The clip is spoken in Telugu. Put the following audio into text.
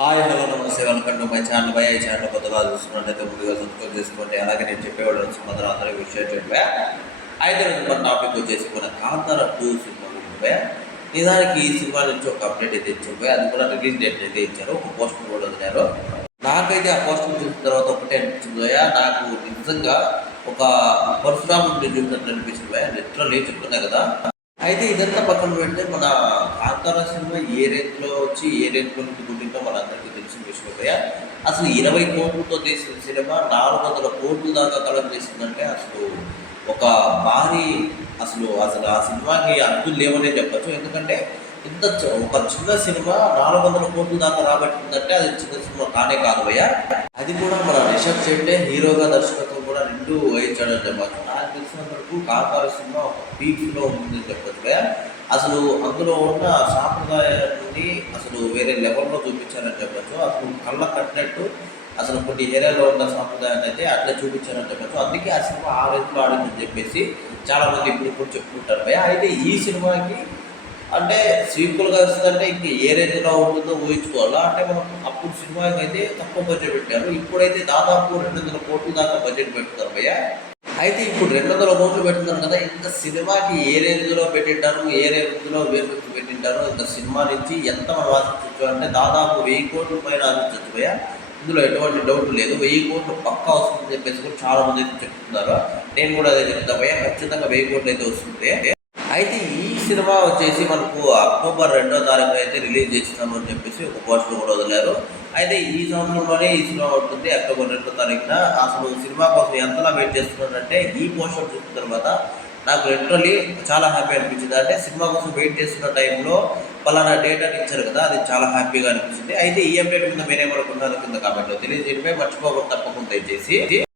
హాయ్ హలో నమస్తే welcome to my channel by ఈ ఛానల్ కొత్తగా చూస్తున్నట్లయితే ముందుగా సబ్స్క్రైబ్ చేసుకోండి. అలాగే నేను చెప్పేవాళ్ళు సుమందరం అందరికీ విషయం చెప్పా. అయితే మన టాపిక్ వచ్చేసి మన కాంతార 2 సినిమా గురించి. నిజానికి ఈ సినిమా నుంచి ఒక అప్డేట్ అయితే ఇచ్చారు. అది కూడా రిలీజ్ డేట్ అయితే ఇచ్చారు, ఒక పోస్టర్ కూడా వదిలారు. నాకైతే ఆ పోస్టర్ చూసిన తర్వాత ఒకటే అనిపించింది, నాకు నిజంగా ఒక పరశురాముడిని చూసినట్టు అనిపిస్తుంది. లిటరల్లీ చెప్తున్నా కదా. అయితే ఇదంతా పక్కన పెడితే మన కాంతార సినిమా ఏ రేంజ్లో వచ్చి ఏ రేంజ్లో నుంచి పుట్టిందో మనందరికీ తెలిసిన విషయమే. అసలు 20 కోట్లతో తీసిన సినిమా 400 కోట్ల దాకా కలెక్ట్ చేసిందంటే అసలు ఒక భారీ అసలు అసలు ఆ సినిమాకి అర్థులు లేవనే చెప్పచ్చు. ఎందుకంటే ఒక చిన్న సినిమా 400 కోట్ల దాకా రాబట్టిందంటే అది చిన్న సినిమా కానే కాదు భయ్య. అది కూడా మన రిషబ్ శెట్టి హీరోగా దర్శకత్వం కూడా 2 వహించాడని చెప్పచ్చు. నాకు తెలిసినంత వరకు కాంతార సినిమా ఒక పీక్స్లో ఉంటుందని చెప్పచ్చు భయ్య. అసలు అందులో ఉన్న సాంప్రదాయాన్ని అసలు వేరే లెవెల్లో చూపించారని చెప్పచ్చు. అసలు కళ్ళ కట్టినట్టు అసలు కొన్ని ఏరియాలో ఉన్న సాంప్రదాయాన్ని అయితే అట్లా చూపించారని చెప్పచ్చు. అందుకే ఆ సినిమా ఆ రేంజ్లో ఆడిందని చెప్పేసి చాలామంది ఇప్పుడు చెప్పుకుంటారు భయ్య. అయితే ఈ సినిమాకి అంటే సీక్వల్గా వస్తుందంటే ఇంక ఏ రేంజ్లో ఉంటుందో ఊహించుకోవాలా. అంటే మనం అప్పుడు సినిమాకి అయితే తక్కువ బడ్జెట్ పెట్టారు, ఇప్పుడైతే దాదాపు 200 కోట్ల దాకా బడ్జెట్ పెట్టుతారు భయ్య. అయితే ఇప్పుడు 200 కోట్లు పెట్టున్నారు కదా, ఇంకా సినిమాకి ఏ రేంజ్లో పెట్టింటారు, ఏ రేంజ్లో వేసుకొచ్చి పెట్టింటారు, ఇంకా సినిమా నుంచి ఎంత మనం ఆశించవచ్చు అంటే దాదాపు 1000 కోట్ల పైన ఆశించవచ్చు భయ్య. ఇందులో ఎటువంటి డౌట్ లేదు. 1000 కోట్లు పక్కా వస్తుందని చెప్పేసి కూడా చాలా మంది అయితే చెప్తున్నారు. నేను కూడా అదే చెప్తా భయ్య, ఖచ్చితంగా 1000 కోట్లు అయితే వస్తుంది. అయితే ఈ సినిమా వచ్చేసి మనకు అక్టోబర్ 2వ తారీఖు అయితే రిలీజ్ చేస్తాము అని చెప్పేసి ఒక పోస్టర్ కూడా వదిలారు. అయితే ఈ సంవత్సరంలోనే ఈ సినిమా ఉంటుంది అక్టోబర్ 2వ తారీఖున. అసలు సినిమా కోసం ఎంతలా వెయిట్ చేస్తున్నానంటే ఈ పోస్టర్ చూసిన తర్వాత నాకు లిటరల్లీ చాలా హ్యాపీ అనిపించింది. అంటే సినిమా కోసం వెయిట్ చేస్తున్న టైంలో పలానా డేట్ అని ఇచ్చారు కదా, అది చాలా హ్యాపీగా అనిపించింది. అయితే ఈ అప్డేట్ మీద మీరేమనుకున్నారు కింద కామెంట్లో తెలియజేయడమే మర్చిపోకుండా తప్పకుండా దయచేసి.